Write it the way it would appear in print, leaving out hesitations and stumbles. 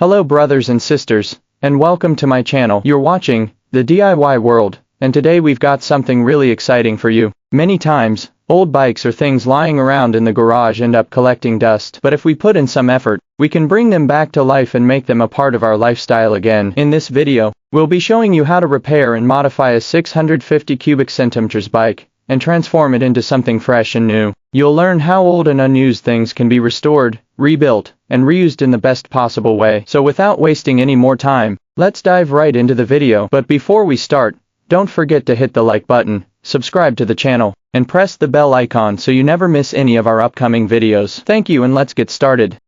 Hello brothers and sisters, and welcome to my channel. You're watching the DIY world, and today we've got something really exciting for you. Many times, old bikes or things lying around in the garage end up collecting dust, but if we put in some effort, we can bring them back to life and make them a part of our lifestyle again. In this video, we'll be showing you how to repair and modify a 650 cubic centimeters bike and transform it into something fresh and new. You'll learn how old and unused things can be restored, rebuilt, and reused in the best possible way. So without wasting any more time, let's dive right into the video. But before we start, don't forget to hit the like button, subscribe to the channel, and press the bell icon so you never miss any of our upcoming videos. Thank you, and let's get started.